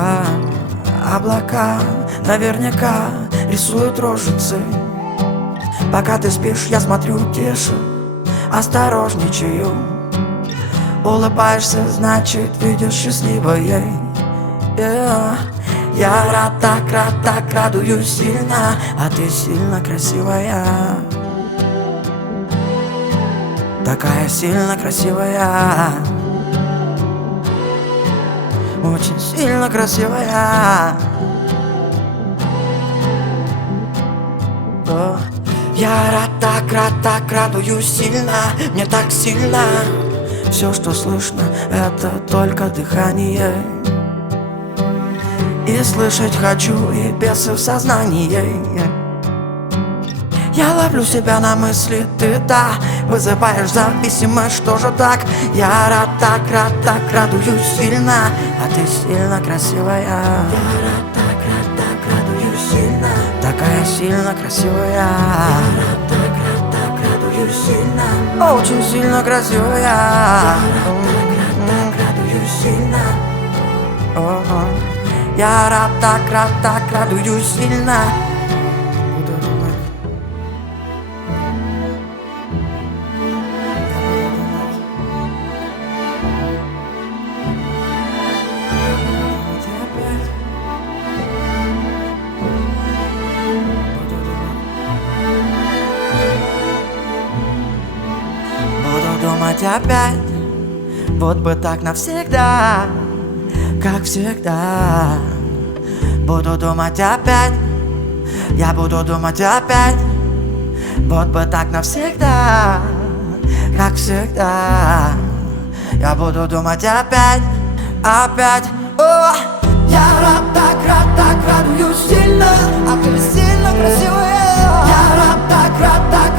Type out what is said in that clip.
А облака наверняка рисуют рожицы. Пока ты спишь, я смотрю тише, осторожничаю. Улыбаешься, значит, видишь счастливое. Я так радуюсь сильно, а ты сильно красивая. Такая сильно красивая. Очень сильно красивая. Я так радуюсь сильно. Мне так сильно. Все, что слышно, это только дыхание. И слышать хочу, и бесы в сознании. Я ловлю себя на мысли, ты да, вызываешь зависимость, что же так? Я так радуюсь сильно, а ты сильно красивая. Я так радуюсь сильно. Такая сильно красивая. Я так радуюсь сильно. Очень сильно красивая. Я так радуюсь сильно. Я так радуюсь сильно. Буду думать опять, вот бы так навсегда, как всегда. Буду думать опять, я буду думать опять, вот бы так навсегда, как всегда. Я буду думать опять, опять. О, я так радуюсь сильно, а ты сильно красивая. Я так